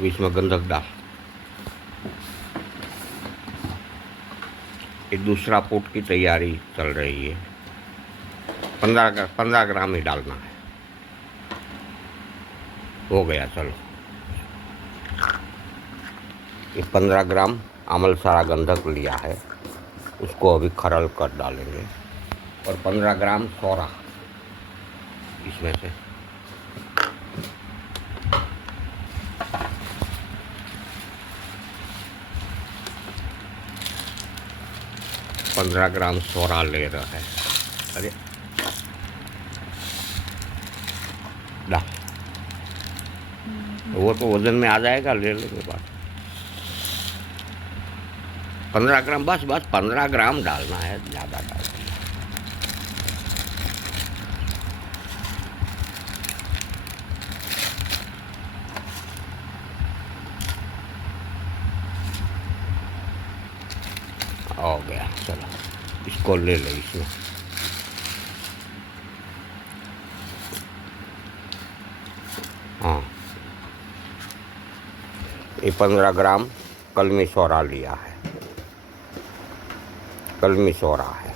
अब इसमें गंधक डाल। ये दूसरा पुट की तैयारी चल रही है। 15 ग्राम ही डालना है। हो गया, चलो। ये 15 ग्राम अमल सारा गंधक लिया है, उसको अभी खरल कर डालेंगे। और 15 ग्राम सोरा इसमें से। पंद्रह ग्राम सोरा ले रहा है। अरे डाल, वो तो वजन में आ जाएगा, ले लेंगे बाद। 15 ग्राम, बस 15 ग्राम डालना है, ज़्यादा डाल। हो गया, चलो इसको ले लो इसमें। हाँ, ये 15 ग्राम कलमी सोरा लिया है, कलमी सोरा है।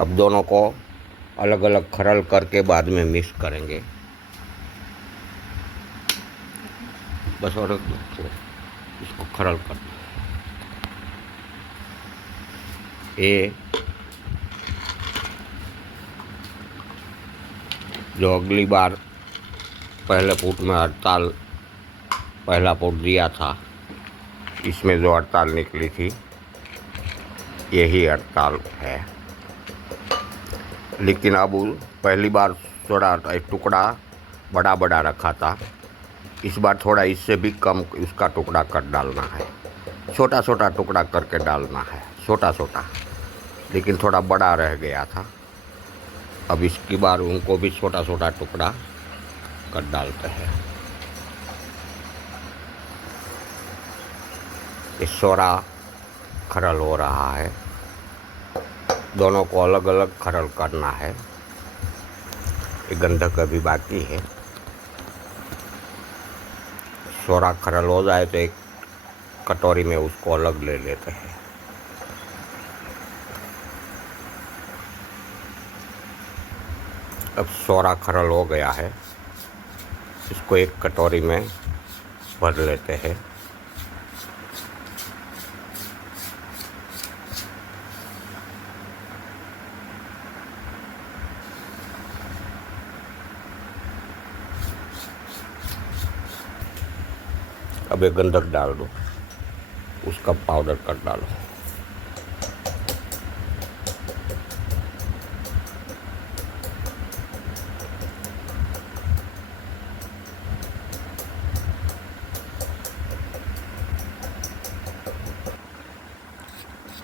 अब दोनों को अलग अलग खरल करके बाद में मिक्स करेंगे। बस और इसको खरल कर दो। ये जो अगली बार पहले पुट में हड़ताल, पहला पुट दिया था, इसमें जो हड़ताल निकली थी यही हड़ताल है। लेकिन अब पहली बार थोड़ा एक टुकड़ा बड़ा बड़ा रखा था, इस बार थोड़ा इससे भी कम उसका टुकड़ा कर डालना है। छोटा छोटा टुकड़ा करके डालना है, छोटा छोटा, लेकिन थोड़ा बड़ा रह गया था। अब इसकी बार उनको भी छोटा छोटा टुकड़ा कर डालते हैं। ये सोरा खरल हो रहा है, दोनों को अलग अलग खरल करना है। ये गंधक अभी बाकी है। सोरा खरल हो जाए तो एक कटोरी में उसको अलग ले लेते हैं। अब सोरा खरल हो गया है, इसको एक कटोरी में भर लेते हैं। अब एक गंधक डाल दो, उसका पाउडर कर डालो।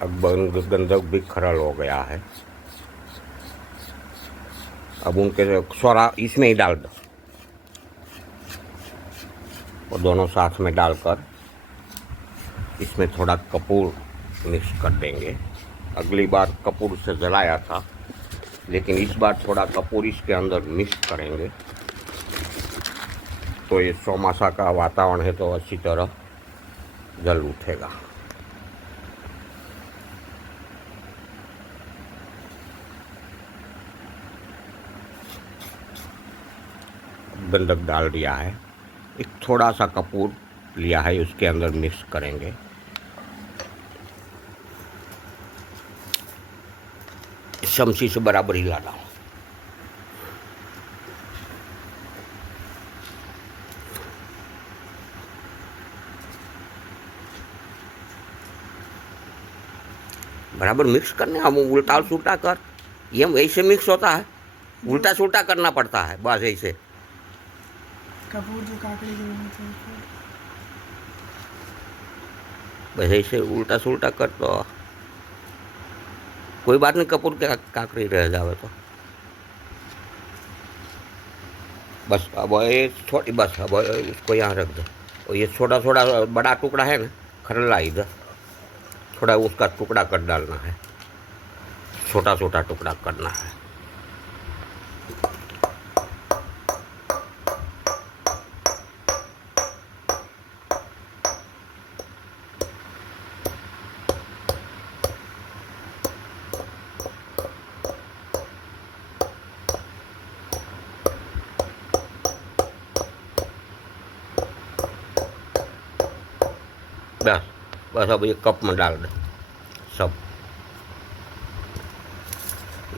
अब गंधक भी खरल हो गया है। अब उनके सोरा इसमें ही डाल दो और दोनों साथ में डालकर इसमें थोड़ा कपूर मिक्स कर देंगे। अगली बार कपूर से जलाया था, लेकिन इस बार थोड़ा कपूर इसके अंदर मिक्स करेंगे तो ये चौमासा का वातावरण है तो अच्छी तरह जल उठेगा। गंधक डाल दिया है, एक थोड़ा सा कपूर लिया है, उसके अंदर मिक्स करेंगे। चमची से बराबर हिला डालो। बराबर मिक्स करने, हम उल्टा सुल्टा कर, ये वैसे मिक्स होता है, उल्टा सुल्टा करना पड़ता है, बस ऐसे। कपूर जो काकड़ी के होना चाहिए, बस ऐसे उल्टा सुल्टा कर दो, कोई बात नहीं, कपूर के काकड़ी रह जावे तो बस। अब ये छोटी, बस अब इसको यहाँ रख दो। और ये छोटा छोटा बड़ा टुकड़ा है ना खरला, इधर थोड़ा उसका टुकड़ा कर डालना है, छोटा छोटा टुकड़ा करना है। बस अब ये कप में डाल दें सब।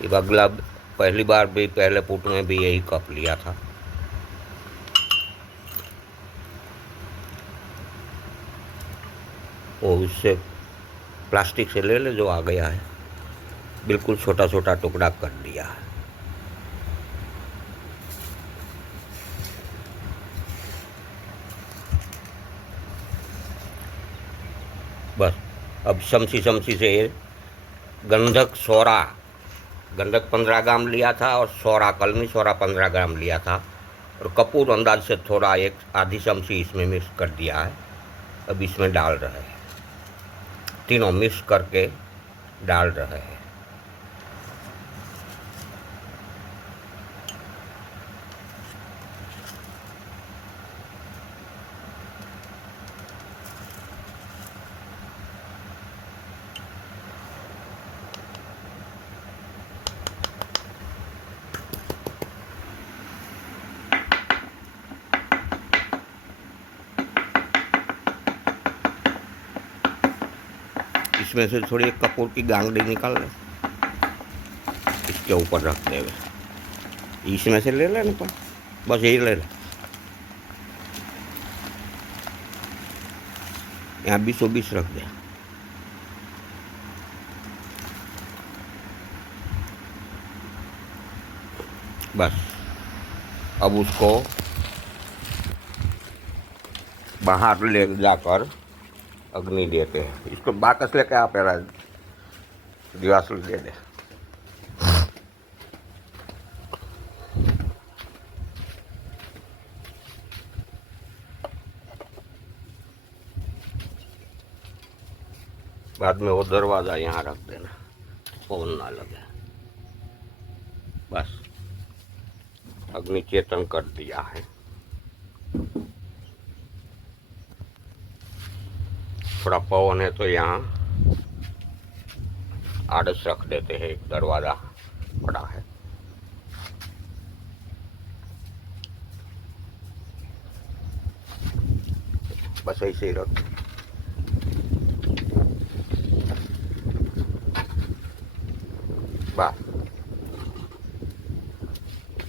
ये अगला पहली बार भी पहले पुट में भी यही कप लिया था। वो उससे प्लास्टिक से ले ले जो आ गया है, बिल्कुल छोटा छोटा टुकड़ा कर दिया है। बस अब शमसी शमसी से ये गंधक सोरा, गंधक 15 ग्राम लिया था और सोरा कलमी सोरा 15 ग्राम लिया था, और कपूर अंदाज से थोड़ा एक आधी चमची इसमें मिक्स कर दिया है। अब इसमें डाल रहे हैं, तीनों मिक्स करके डाल रहे हैं। इसमें से थोड़ी एक कपूर की गांगड़ी निकाल ले, इसके ऊपर रख दे। इसमें से ले लेना पर बस यही ले ले। यहाँ 20 रख दे। बस अब उसको बाहर ले जाकर अग्नि देते हैं। इसको बाकस लेके आप दिवास दे दे। बाद में वो दरवाज़ा यहाँ रख देना, पवन ना लगे। बस अग्नि चेतन कर दिया है। थोड़ा पवन है तो यहाँ आड़स रख देते हैं, एक दरवाज़ा पड़ा है। बस ऐसे ही रख।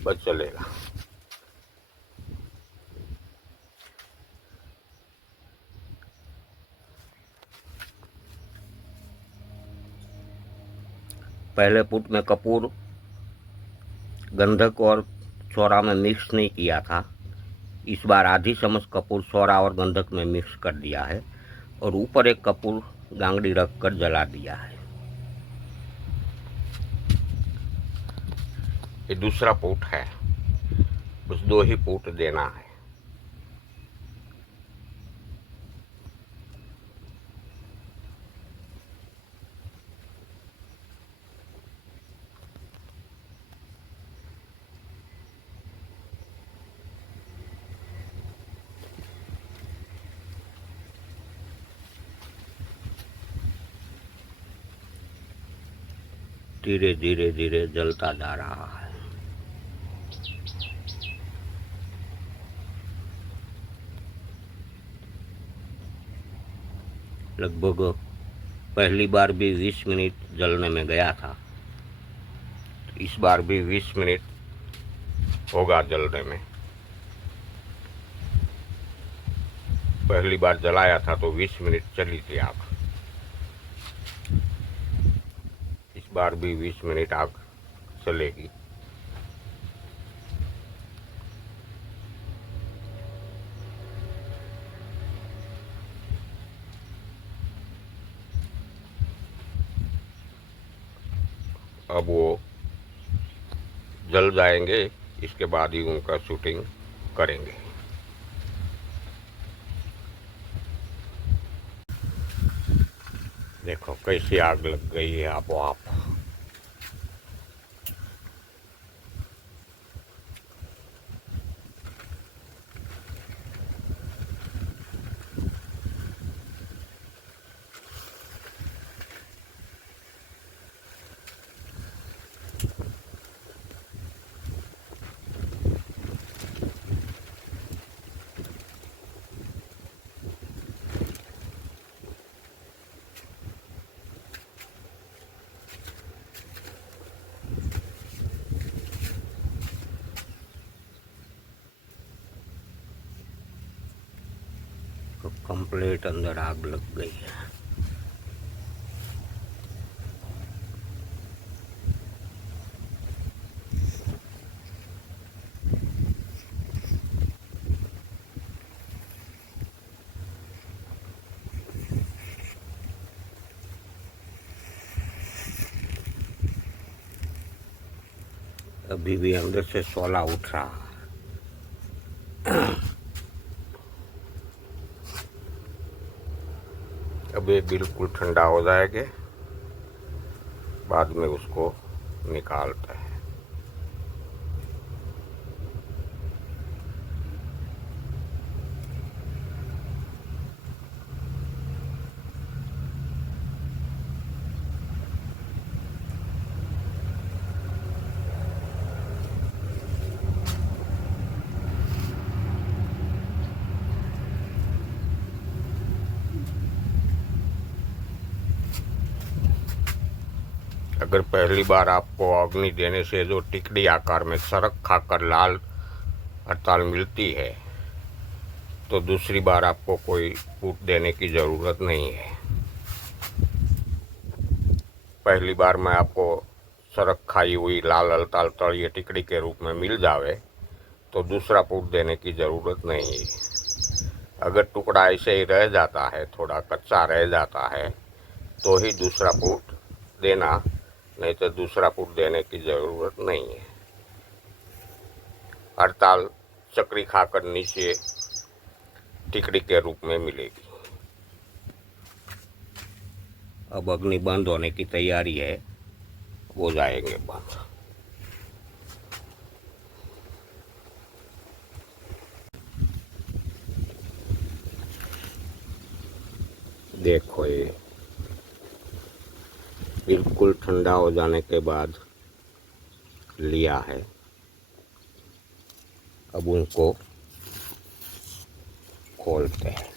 बस चलेगा। पहले पुट में कपूर गंधक और सोरा में मिक्स नहीं किया था। इस बार आधी चम्मच कपूर सोरा और गंधक में मिक्स कर दिया है और ऊपर एक कपूर गांगड़ी रख कर जला दिया है। ये दूसरा पुट है, बस 2 ही पुट देना है। धीरे धीरे धीरे जलता जा रहा है। लगभग पहली बार भी 20 मिनट जलने में गया था, इस बार भी 20 मिनट होगा जलने में। पहली बार जलाया था तो 20 मिनट चली थी आग, इस बार भी 20 मिनट आग चलेगी। अब वो जल जाएंगे, इसके बाद ही उनका शूटिंग करेंगे। देखो कैसी आग लग गई है आपो आप। कंप्लीट अंदर आग लग गई है। अभी भी अंदर से शोला उठ रहा है। अब ये बिल्कुल ठंडा हो जाएगा, बाद में उसको निकालते हैं। अगर पहली बार आपको अग्नि देने से जो टिकड़ी आकार में सरक खाकर लाल हड़ताल मिलती है, तो दूसरी बार आपको कोई फूट देने की ज़रूरत नहीं है। पहली बार में आपको सरक खाई हुई लाल हड़ताल तड़िए टिकड़ी के रूप में मिल जावे तो दूसरा फूट देने की ज़रूरत नहीं है। अगर टुकड़ा ऐसे ही रह जाता है, थोड़ा कच्चा रह जाता है, तो ही दूसरा फूट देना, नहीं तो दूसरा फूट देने की ज़रूरत नहीं है। हड़ताल चक्री खाकर नीचे टिकड़ी के रूप में मिलेगी। अब अग्नि बंद होने की तैयारी है, हो जाएंगे बंद। देखो ये बिल्कुल ठंडा हो जाने के बाद लिया है। अब उनको खोलते हैं।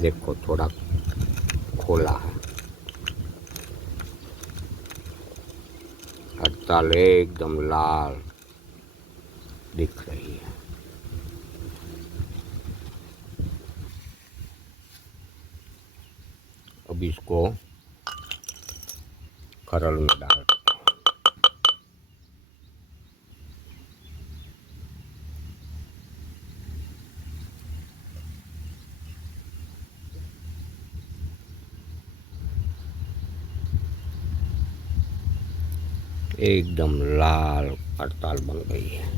देखो थोड़ा खोला है, हड़ताल एकदम लाल दिख रही है। अब इसको खरल में डाल एकदम लाल हड़ताल बन गई है।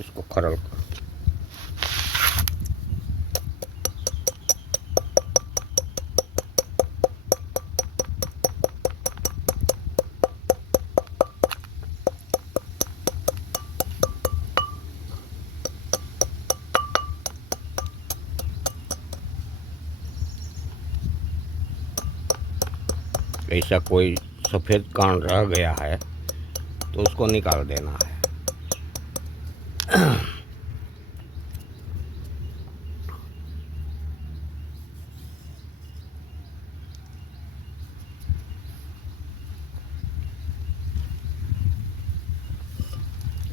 इसको खरल कर ऐसा कोई सफ़ेद कान रह गया है तो उसको निकाल देना है।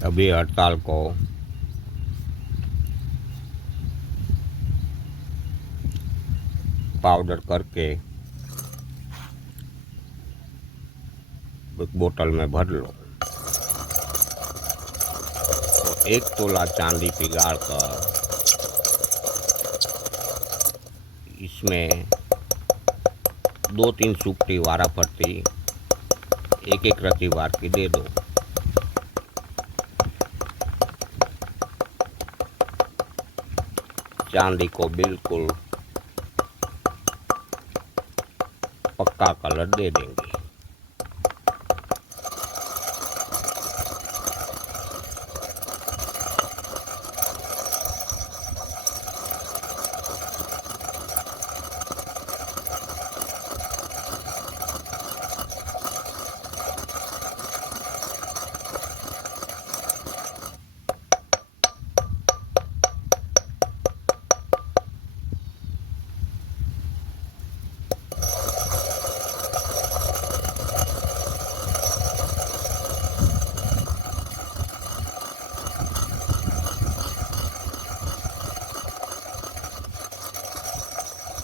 अभी हड़ताल को पाउडर करके एक बोतल में भर लो। तो 1 तोला चांदी पिघाड़ कर इसमें 2-3 सुपटी वाराफरती एक रत्ती बार की दे दो। चांदी को बिल्कुल पक्का कलर दे देंगे।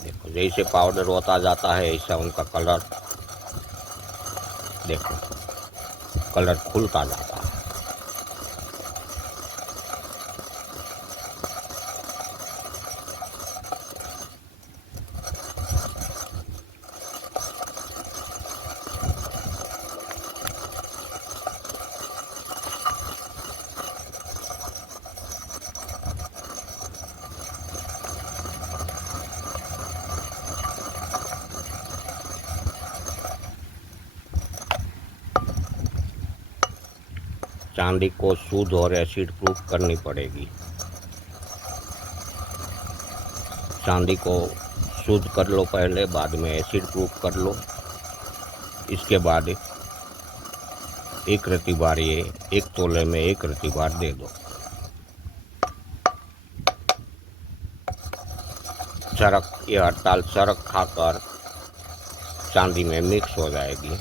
देखो जैसे पाउडर होता जाता है ऐसा उनका कलर, देखो कलर खुलता जाता है। चांदी को शुद्ध और एसिड प्रूफ करनी पड़ेगी। चांदी को शुद्ध कर लो पहले, बाद में एसिड प्रूफ कर लो। इसके बाद 1 रत्ती बार ये 1 तोले में 1 रत्ती बार दे दो। चरक, ये हड़ताल चरक खाकर चांदी में मिक्स हो जाएगी।